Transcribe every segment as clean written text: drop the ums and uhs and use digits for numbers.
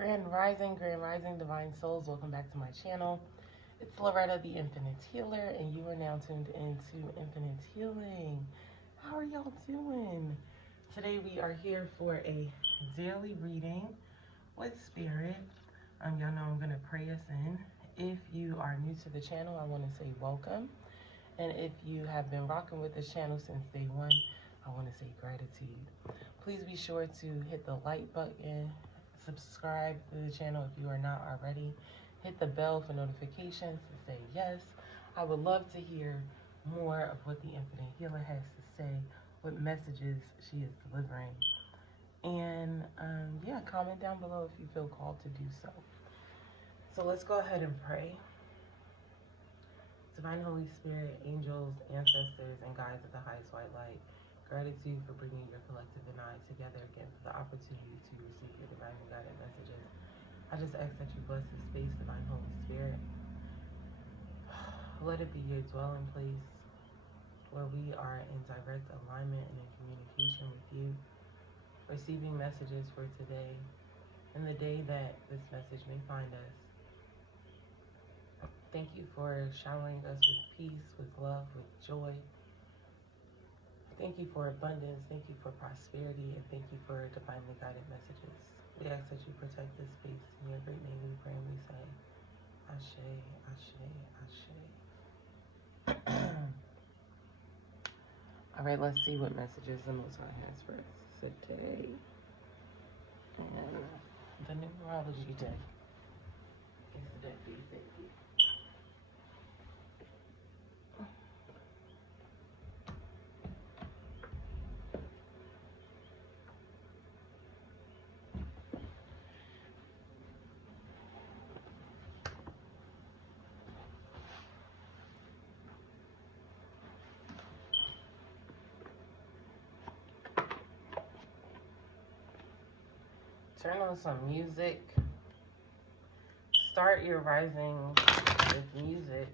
Grand Rising, Divine Souls. Welcome back to my channel. It's Loretta, the Infinite Healer, and you are now tuned into Infinite Healing. How are y'all doing? Today we are here for a daily reading with Spirit. Y'all know I'm going to pray us in. If you are new to the channel, I want to say welcome. And if you have been rocking with this channel since day one, I want to say gratitude. Please be sure to hit the like button, subscribe to the channel if you are not already. Hit the bell for notifications to say yes. I would love to hear more of what the Infinite Healer has to say, what messages she is delivering. And yeah, comment down below if you feel called to do so. So let's go ahead and pray. Divine Holy Spirit, angels, ancestors, and guides of the highest white light, gratitude for bringing your collective and I together again for the opportunity to receive your divinely guided messages. I just ask that you bless this space, Divine Holy Spirit. Let it be your dwelling place where we are in direct alignment and in communication with you, receiving messages for today and the day that this message may find us. Thank you for showering us with peace, with love, with joy. Thank you for abundance. Thank you for prosperity. And thank you for divinely guided messages. We ask that you protect this space. In your great name we pray and we say, Ashe, Ashe, Ashe. All right, let's see what messages the Most High has for us today. And the numerology deck is the deck for you, baby. Turn on some music. Start your rising with music.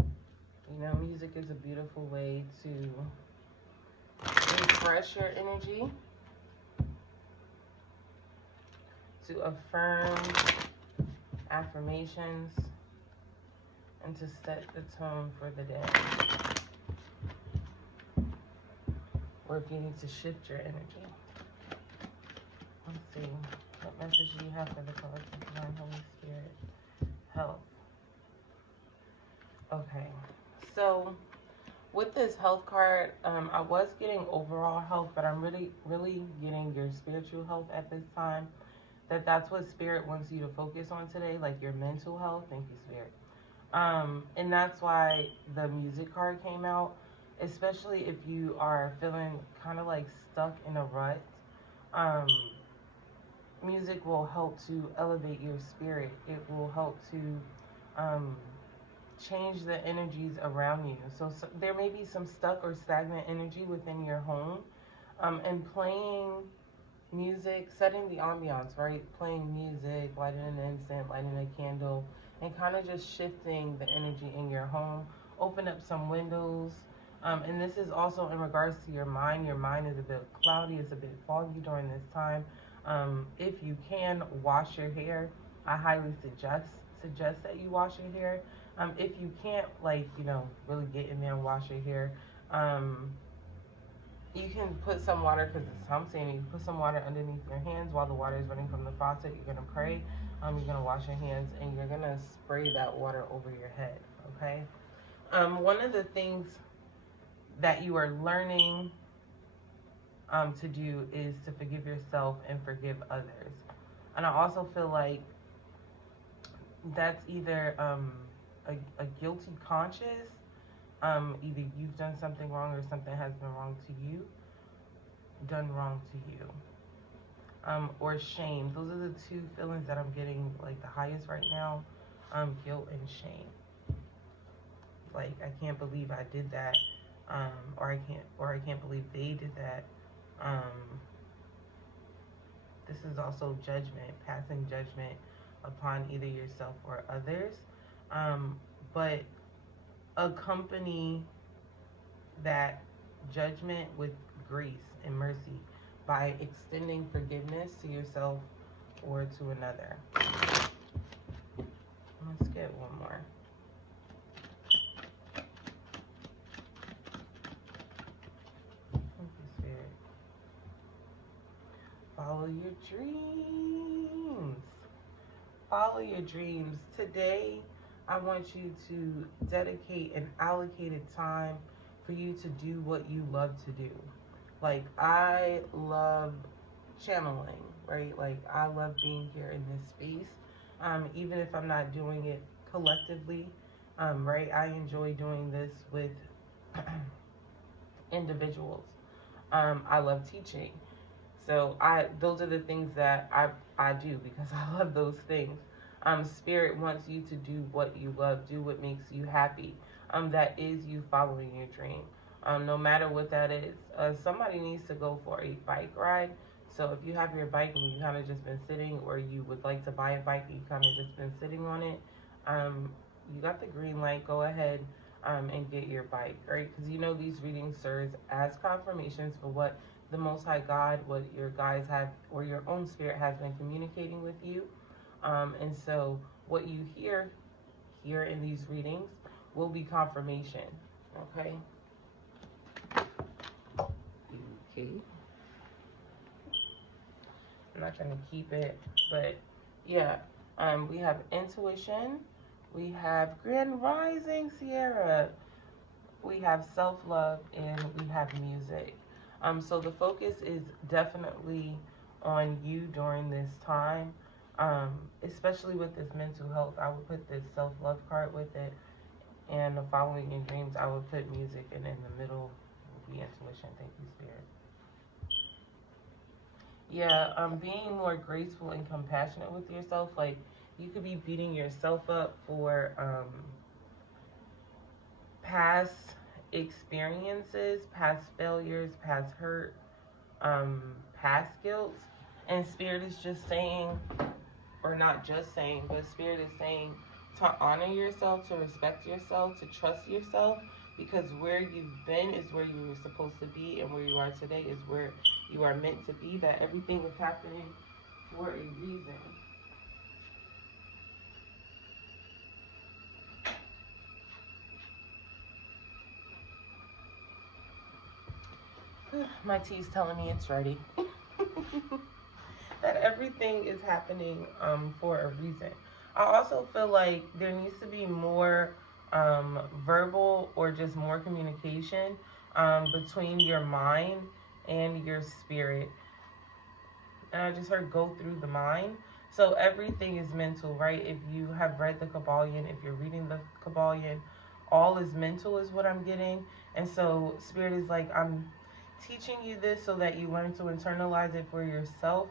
You know, music is a beautiful way to refresh your energy, to affirm affirmations, and to set the tone for the day. Or if you need to shift your energy. Let's see, what message do you have for the collective divine Holy Spirit? Health. Okay, so with this health card, I was getting overall health, but I'm really getting your spiritual health at this time. That's what Spirit wants you to focus on today, like your mental health. Thank you, Spirit. And that's why the music card came out, especially if you are feeling kind of like stuck in a rut. Music will help to elevate your spirit. It will help to change the energies around you. So there may be some stuck or stagnant energy within your home. And playing music, setting the ambiance, right? Playing music, lighting an incense, lighting a candle, and kind of just shifting the energy in your home. Open up some windows. And this is also in regards to your mind. Your mind is a bit cloudy. It's a bit foggy during this time. If you can, wash your hair. I highly suggest that you wash your hair. If you can't, like, you know, really get in there and wash your hair, you can put some water, because I'm saying you can put some water underneath your hands while the water is running from the faucet. You're going to pray. You're going to wash your hands, and you're going to spray that water over your head, okay? One of the things that you are learning to do is to forgive yourself and forgive others. And I also feel like that's either a guilty conscience, either you've done something wrong or something has been wrong to you, done wrong to you, or shame. Those are the two feelings that I'm getting like the highest right now, guilt and shame. Like, I can't believe I did that, or I can't believe they did that. This is also judgment, passing judgment upon either yourself or others. But accompany that judgment with grace and mercy by extending forgiveness to yourself or to another. Let's get one more. Follow your dreams. Follow your dreams. Today, I want you to dedicate an allocated time for you to do what you love to do. Like, I love channeling, right? Like, I love being here in this space. Even if I'm not doing it collectively, right? I enjoy doing this with individuals. I love teaching. So those are the things that I do because I love those things. Spirit wants you to do what you love, do what makes you happy. That is you following your dream. No matter what that is. Somebody needs to go for a bike ride. So if you have your bike and you kind of just been sitting, or you would like to buy a bike and you kind of just been sitting on it, you got the green light. Go ahead and get your bike, right? Because you know these readings serve as confirmations for what the Most High God, what your guides have, or your own spirit has been communicating with you. And so what you hear here in these readings will be confirmation, okay? Okay. I'm not trying to keep it, but yeah, we have intuition, we have grand rising, Sierra, we have self-love, and we have music. So the focus is definitely on you during this time, especially with this mental health. I would put this self-love card with it, and the following in dreams, I would put music, and in the middle will be intuition. Thank you, Spirit. Yeah, being more graceful and compassionate with yourself. Like, you could be beating yourself up for past experiences, past failures, past hurt, past guilt. And Spirit is just saying, or not just saying, but Spirit is saying to honor yourself, to respect yourself, to trust yourself, because where you've been is where you were supposed to be, and where you are today is where you are meant to be, that everything is happening for a reason. My tea's telling me it's ready. That everything is happening for a reason. I also feel like there needs to be more verbal or just more communication between your mind and your spirit. And I just heard go through the mind. So everything is mental, right? If you have read the Kabbalion, if you're reading the Kabbalion, all is mental is what I'm getting. And so Spirit is like, I'm teaching you this so that you learn to internalize it for yourself.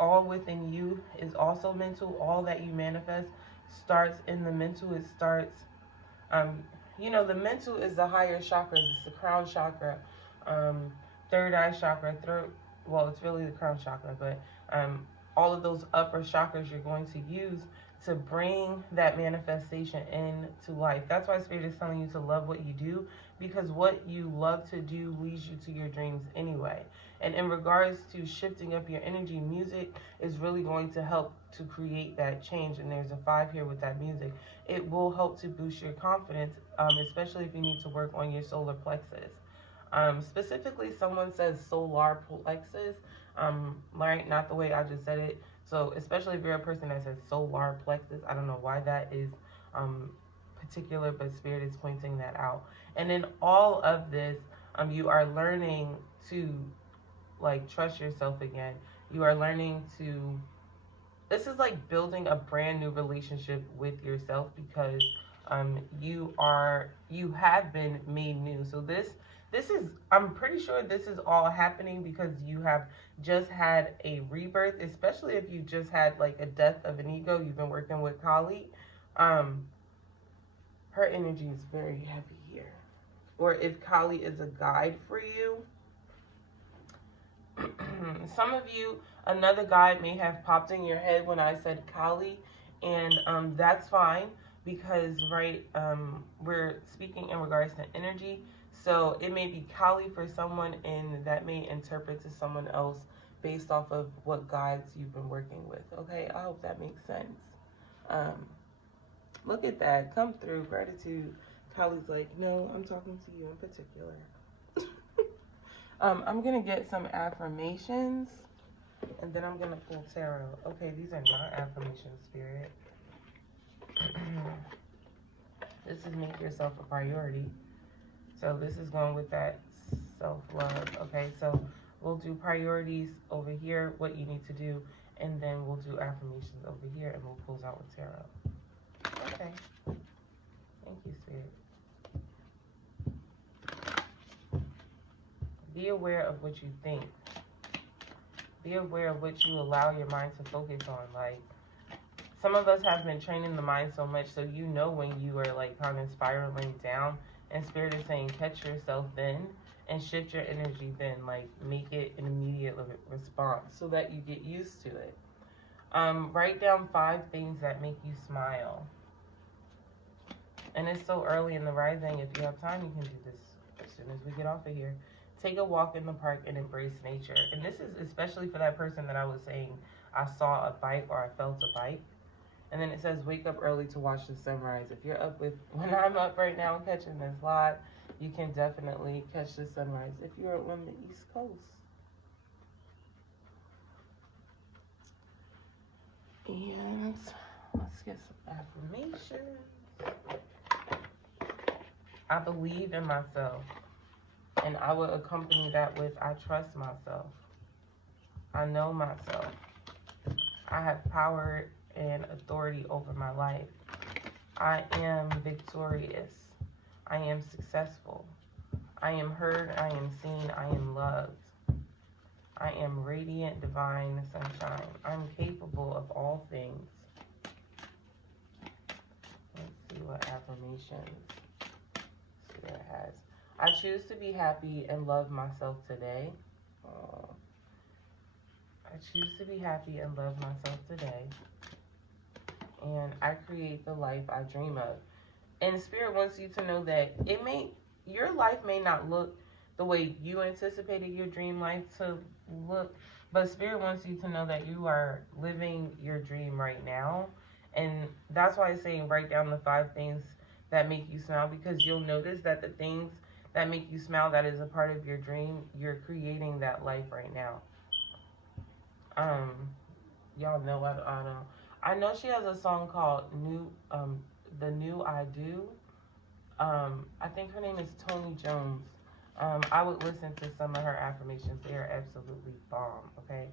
All within you is also mental. All that you manifest starts in the mental. It starts, the mental is the higher chakras. It's the crown chakra, third eye chakra, it's really the crown chakra, but all of those upper chakras you're going to use to bring that manifestation into life. That's why Spirit is telling you to love what you do, because what you love to do leads you to your dreams anyway. And in regards to shifting up your energy, music is really going to help to create that change. And there's a 5 here with that music. It will help to boost your confidence, especially if you need to work on your solar plexus. Specifically, someone says solar plexus, right? Not the way I just said it. So especially if you're a person that says solar plexus, I don't know why that is particular, but Spirit is pointing that out. And in all of this, you are learning to trust yourself again. You are learning to, this is like building a brand new relationship with yourself, because you have been made new. So this is, I'm pretty sure this is all happening because you have just had a rebirth, especially if you just had like a death of an ego. You've been working with Kali. Her energy is very heavy here. Or if Kali is a guide for you, some of you, another guide may have popped in your head when I said Kali, and that's fine, because we're speaking in regards to energy. So it may be Kali for someone, and that may interpret to someone else based off of what guides you've been working with. Okay, I hope that makes sense. Look at that, come through, gratitude. Kylie's like, no, I'm talking to you in particular. I'm gonna get some affirmations, and then I'm gonna pull tarot. Okay, these are not affirmations, Spirit. This is make yourself a priority. So this is going with that self-love. Okay, so we'll do priorities over here, what you need to do, and then we'll do affirmations over here, and we'll close out with tarot. Okay. Thank you, Spirit. Be aware of what you think. Be aware of what you allow your mind to focus on. Like, some of us have been training the mind so much so you know when you are like kind of spiraling down, and Spirit is saying catch yourself then and shift your energy then. Like, make it an immediate response so that you get used to it. Write down 5 things that make you smile. And it's so early in the rising. If you have time, you can do this as soon as we get off of here. Take a walk in the park and embrace nature. And this is especially for that person that I was saying, I saw a bike or I felt a bike. And then it says, wake up early to watch the sunrise. If you're up with, when I'm up right now catching this live, you can definitely catch the sunrise if you're on the East Coast. And let's get some affirmations. I believe in myself. And I will accompany that with, I trust myself. I know myself. I have power and authority over my life. I am victorious. I am successful. I am heard. I am seen. I am loved. I am radiant, divine sunshine. I'm capable of all things. Let's see what affirmations Spirit has. I choose to be happy and love myself today. I choose to be happy and love myself today. And I create the life I dream of. And Spirit wants you to know that your life may not look the way you anticipated your dream life to look, but Spirit wants you to know that you are living your dream right now. And that's why I'm saying write down the 5 things that make you smile, because you'll notice that the things that make you smile, that is a part of your dream, you're creating that life right now. Y'all know, I know she has a song called The New I Do. I think her name is Tony Jones. I would listen to some of her affirmations. They are absolutely bomb, okay?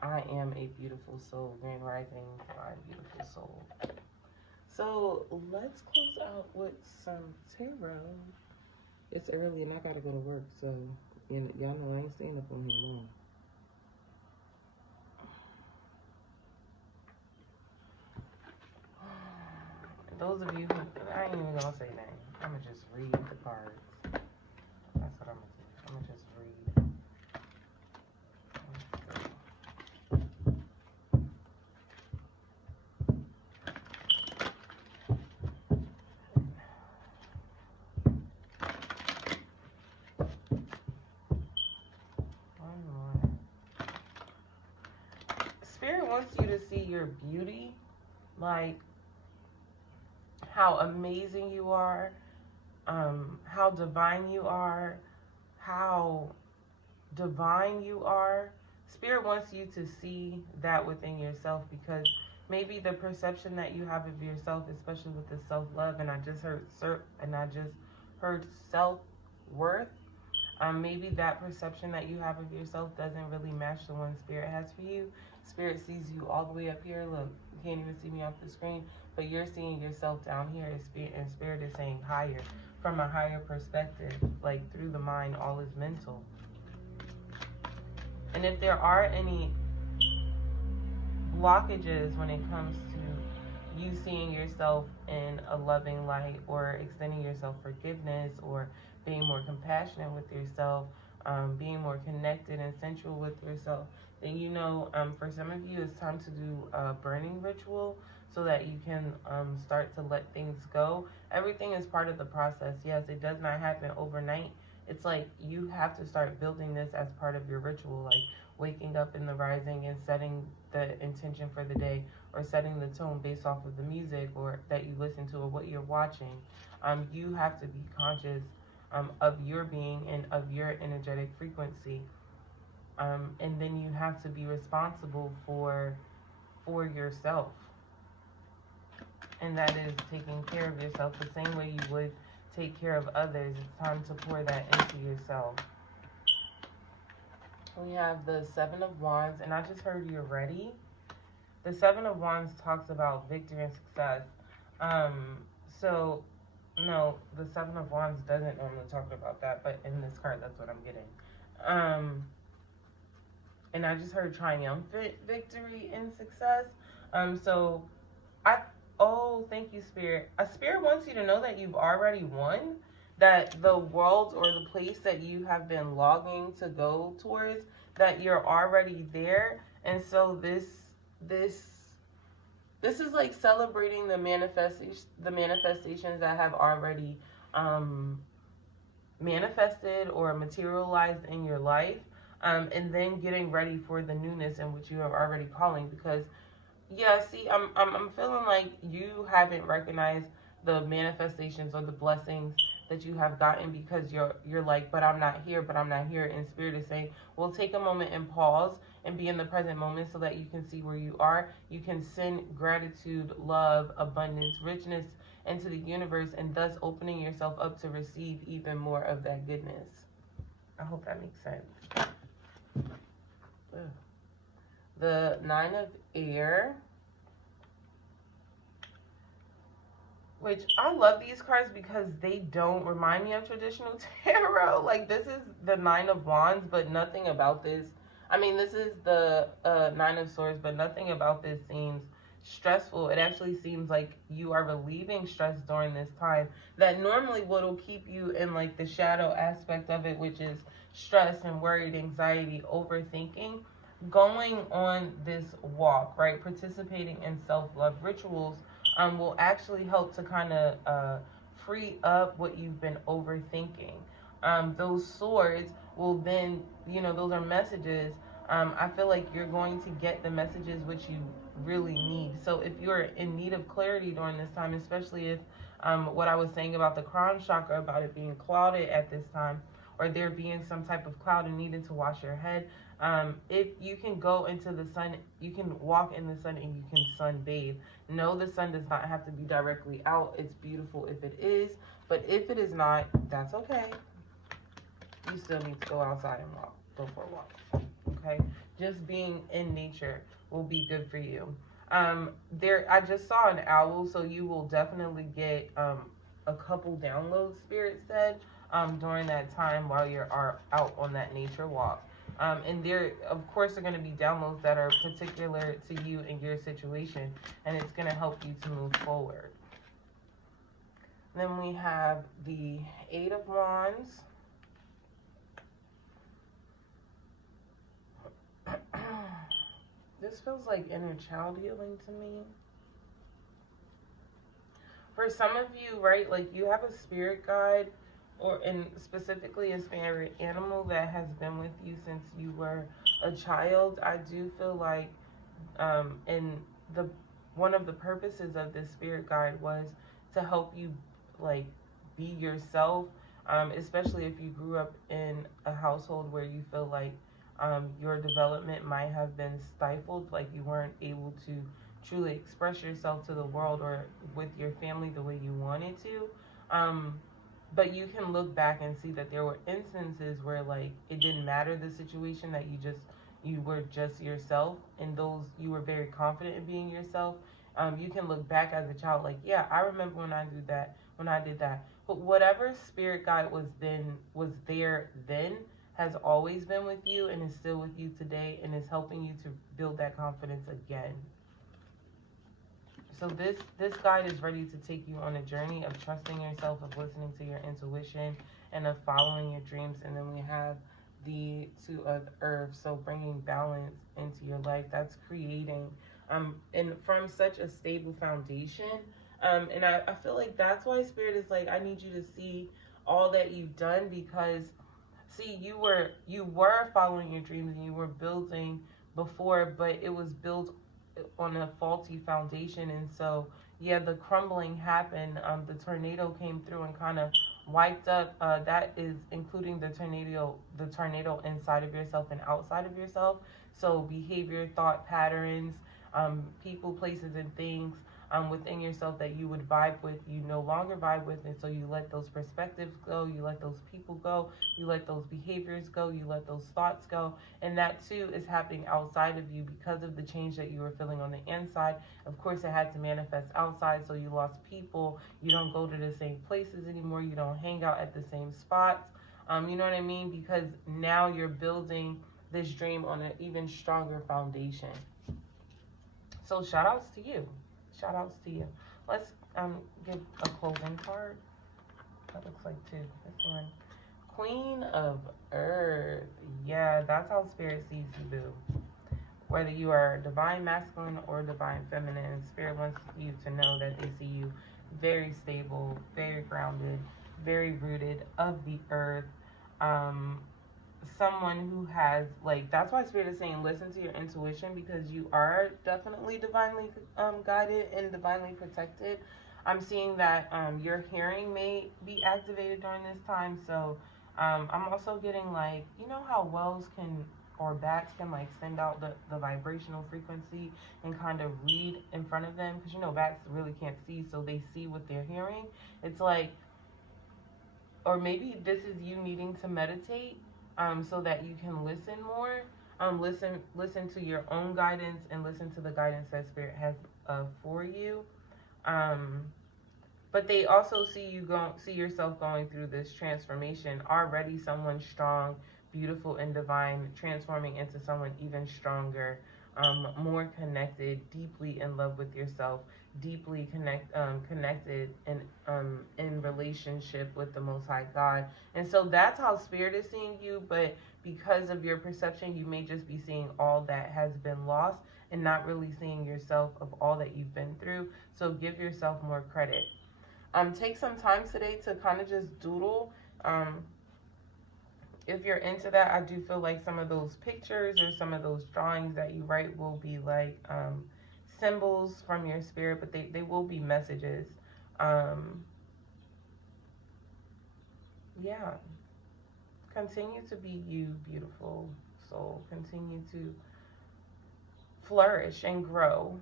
I am a beautiful soul. Grand rising, my beautiful soul. So let's close out with some tarot. It's early and I gotta go to work, so y'all know I ain't staying up on here long. Those of you who, I ain't even gonna say names. I'm gonna just read the cards. That's what I'm gonna do. I'm gonna just read. One more. Spirit wants you to see your beauty, like how amazing you are, how divine you are, how divine you are. Spirit wants you to see that within yourself, because maybe the perception that you have of yourself, especially with the self-love, and I just heard self-worth, maybe that perception that you have of yourself doesn't really match the one Spirit has for you. Spirit sees you all the way up here. Look, you can't even see me off the screen, but you're seeing yourself down here, and Spirit is saying higher, from a higher perspective, like through the mind, all is mental. And if there are any blockages when it comes to you seeing yourself in a loving light, or extending yourself forgiveness, or being more compassionate with yourself, being more connected and sensual with yourself, then you know, for some of you, it's time to do a burning ritual so that you can start to let things go. Everything is part of the process. Yes, it does not happen overnight. It's like you have to start building this as part of your ritual. Like waking up in the rising and setting the intention for the day, or setting the tone based off of the music or that you listen to or what you're watching. You have to be conscious of your being and of your energetic frequency. And then you have to be responsible for yourself. And that is taking care of yourself the same way you would take care of others. It's time to pour that into yourself. We have the Seven of Wands, and I just heard you're ready. The Seven of Wands talks about victory and success. So, no, the Seven of Wands doesn't normally talk about that, but in this card, that's what I'm getting. And I just heard triumphant victory and success. Thank you, Spirit. Spirit wants you to know that you've already won, that the world or the place that you have been longing to go towards, that you're already there. And so this is like celebrating the manifestations that have already manifested or materialized in your life, and then getting ready for the newness in which you are already calling. Because yeah, see, I'm feeling like you haven't recognized the manifestations or the blessings that you have gotten, because you're like, but I'm not here. And Spirit is saying, well, take a moment and pause and be in the present moment so that you can see where you are. You can send gratitude, love, abundance, richness into the universe, and thus opening yourself up to receive even more of that goodness. I hope that makes sense. Ugh. The Nine of Air, which I love these cards because they don't remind me of traditional tarot. Like, this is the Nine of Wands, but nothing about this. I mean, this is the Nine of Swords, but nothing about this seems stressful. It actually seems like you are relieving stress during this time. That normally what'll keep you in like the shadow aspect of it, which is stress and worried, anxiety, overthinking. Going on this walk, right, participating in self-love rituals will actually help to kind of free up what you've been overthinking. Those swords will then, those are messages. I feel like you're going to get the messages which you really need. So if you're in need of clarity during this time, especially if what I was saying about the crown chakra, about it being clouded at this time, or there being some type of cloud and needing to wash your head, if you can go into the sun, you can walk in the sun and you can sunbathe. No, the sun does not have to be directly out. It's beautiful if it is, but if it is not, that's okay. You still need to go outside and go for a walk. Okay, just being in nature will be good for you. I just saw an owl, so you will definitely get a couple downloads, Spirit said, during that time while you're out on that nature walk. And there, of course, are going to be downloads that are particular to you and your situation, and it's going to help you to move forward. Then we have the Eight of Wands. This feels like inner child healing to me. For some of you, right, like you have a spirit guide, and specifically a spirit animal that has been with you since you were a child. I do feel like one of the purposes of this spirit guide was to help you like be yourself, especially if you grew up in a household where you feel like your development might have been stifled, like you weren't able to truly express yourself to the world or with your family the way you wanted to. But you can look back and see that there were instances where like it didn't matter the situation, that you were just yourself, and those you were very confident in being yourself. You can look back as a child like, yeah, I remember when I did that. But whatever spirit guide was there then has always been with you and is still with you today, and is helping you to build that confidence again. So this guide is ready to take you on a journey of trusting yourself, of listening to your intuition, and of following your dreams. And then we have the Two of Earth, so bringing balance into your life. That's creating, and from such a stable foundation. And I feel like that's why Spirit is like, I need you to see all that you've done, because See, you were following your dreams and you were building before, but it was built on a faulty foundation. And so, yeah, the crumbling happened. The tornado came through and kind of wiped up. That is including the tornado inside of yourself and outside of yourself. So behavior, thought patterns, people, places, and things within yourself that you would vibe with, you no longer vibe with, and so you let those perspectives go, you let those people go, you let those behaviors go, you let those thoughts go, and that too is happening outside of you because of the change that you were feeling on the inside. Of course, it had to manifest outside, so you lost people, you don't go to the same places anymore, you don't hang out at the same spots, you know what I mean, because now you're building this dream on an even stronger foundation. So shout outs to you. Shout outs to you. Let's give a closing card. That looks like two. This one. Queen of Earth. Yeah, that's how Spirit sees you, boo. Whether you are divine masculine or divine feminine, Spirit wants you to know that they see you very stable, very grounded, very rooted of the earth. Someone who has, like, that's why Spirit is saying listen to your intuition, because you are definitely divinely guided and divinely protected. I'm seeing that your hearing may be activated during this time. So I'm also getting, like, you know how wells can, or bats can, like, send out the vibrational frequency and kind of read in front of them, because you know bats really can't see, so they see what they're hearing. It's like, or maybe this is you needing to meditate so that you can listen more. Listen to your own guidance and listen to the guidance that Spirit has for you. But they also see yourself going through this transformation. Already someone strong, beautiful, and divine, transforming into someone even stronger, more connected, deeply in love with yourself, deeply connected and in relationship with the Most High God. And so that's how Spirit is seeing you, but because of your perception, you may just be seeing all that has been lost and not really seeing yourself of all that you've been through. So give yourself more credit. Take some time today to kind of just doodle. If you're into that, I do feel like some of those pictures or some of those drawings that you write will be like symbols from your spirit, but they will be messages. Yeah. Continue to be you, beautiful soul. Continue to flourish and grow.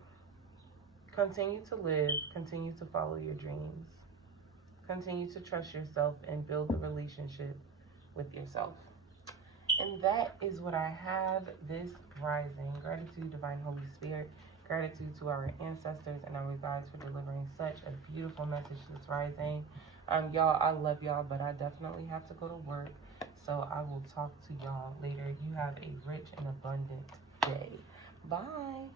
Continue to live. Continue to follow your dreams. Continue to trust yourself and build a relationship with yourself. And that is what I have this rising. Gratitude, Divine Holy Spirit. Gratitude to our ancestors and our guides for delivering such a beautiful message this rising. Y'all, I love y'all, but I definitely have to go to work. So I will talk to y'all later. You have a rich and abundant day. Bye.